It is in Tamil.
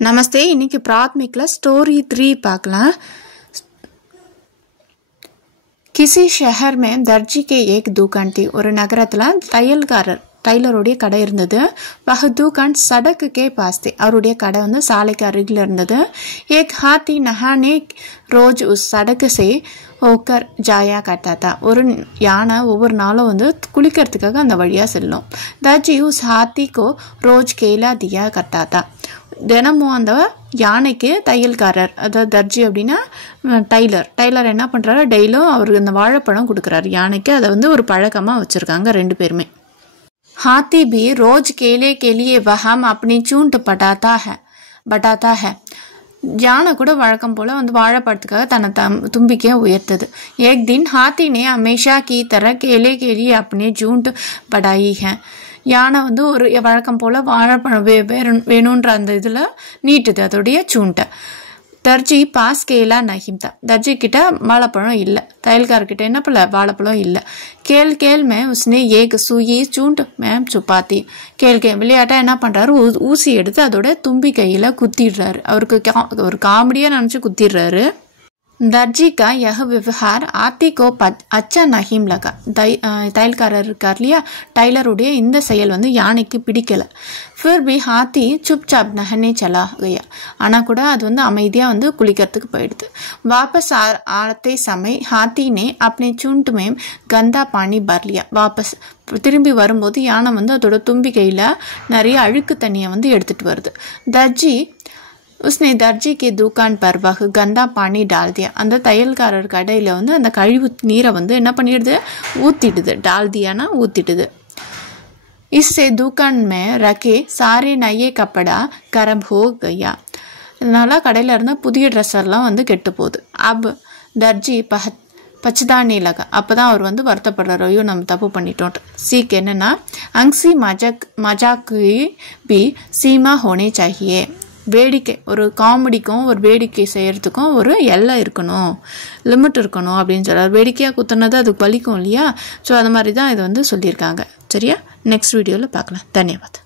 नमस्ते इनकी प्राथमिक स्टोरी 3 पाकला। किसी शहर में दर्जी के एक दुकान थी और नगरतला டைலருடைய கடை இருந்தது. वह दुकान सड़क के पास थी. அவருடைய கடை வந்து சாலைக்கு அருகில் இருந்தது. एक हाथी नहाने रोज उस सड़क से होकर जाया करता था. ஒரு யானை ஒவ்வொரு நாளும் வந்து குளிக்கிறதுக்காக அந்த வழியா செல்லும். दर्जी उस हाथी को रोज केला दिया करता था. தினமும் அந்த யானைக்கு தையல்காரர், அதாவது தர்ஜி அப்படின்னா டைலர் என்ன பண்றாரு, டெய்லியும் அவருக்கு அந்த வாழைப்பழம் கொடுக்குறாரு யானைக்கு. அதை வந்து ஒரு பழக்கமாக வச்சுருக்காங்க ரெண்டு பேருமே. हाथी भी रोज केले के लिए वहम अपनी चूंट बटाता है. யானை கூட வழக்கம் போல வந்து வாழைப்பழத்துக்காக தன்னை தும்பிக்கையை உயர்த்தது. एक दिन हाथी ने हमेशा की तरह केले के लिए अपनी चूंट बढ़ाई है. யானை வந்து ஒரு வழக்கம் போல வாழைப்பழம் வேணுன்ற அந்த இதில் நீட்டுது அதோடைய சூண்டை. दर्जी पास केला नहीं था. दर्जी किटा वाழைப்பழம் இல்லை, தையல்காரர்கிட்ட என்ன பண்ணல, வாழைப்பழம் இல்லை. கேல் में उसने एक सुई चूंट में छुपाती. கேல் விளையாட்டா என்ன பண்றாரு, ஊசி எடுத்து அதோட தும்பி கையில குத்திடுறாரு. அவருக்கு ஒரு காமெடியா நினைச்சு குத்திடுறாரு. दर्जी का यह व्यवहार हाथी को अच्छा नहीं लगा. தையல்காரர் இருக்கார் இல்லையா, டைலருடைய இந்த செயல் வந்து யானைக்கு பிடிக்கல. फिर भी हाथी चुपचाप नहाने चला गया. ஆனா கூட அது வந்து அமைதியா வந்து குளிக்கிறதுக்கு போயிடுது. वापस आते समय हाथी ने अपने चूंट में गंदा पानी भर लिया. वापस திரும்பி வரும்போது யானை வந்து அதோட தும்பி கையில நிறைய அழுக்கு தண்ணியை வந்து எடுத்துட்டு வருது. उसने दर्जी के दुकान पर वह गंदा पानी डाल दिया. அந்த தையல்காரர் கடையில வந்து அந்த கழிவு நீரை வந்து என்ன பண்ணிடுது, ஊத்திடுது. डाल दियाனா ஊத்திடுது. इससे दुकान में रखे सारे नए कपड़ा खराब हो गया. இதனால கடையில இருந்த புதிய ட்ரெஸ் எல்லாம் வந்து கெட்டு போகுது. अब दर्जी பச்சதானே லகா. அப்பதான் அவர் வந்து வருத்தப்படுறாரு, ஐயோ நம்ம தப்பு பண்ணிட்டோம். சீக் என்னன்னா, அங்சி மஜாக்கு பி சீமா ஹோனே சாஹியே. வேடிக்கை, ஒரு காமெடிக்கும் ஒரு வேடிக்கை செய்யறதுக்கும் ஒரு எல்லை இருக்கணும், லிமிட் இருக்கணும் அப்படின்னு சொல்றாரு. வேடிக்கையாக குத்துனது அதுக்கு வலிக்கும் இல்லையா. ஸோ அது மாதிரி தான் இது வந்து சொல்லியிருக்காங்க. சரியா, நெக்ஸ்ட் வீடியோவில் பார்க்கலாம். தன்யவாத்.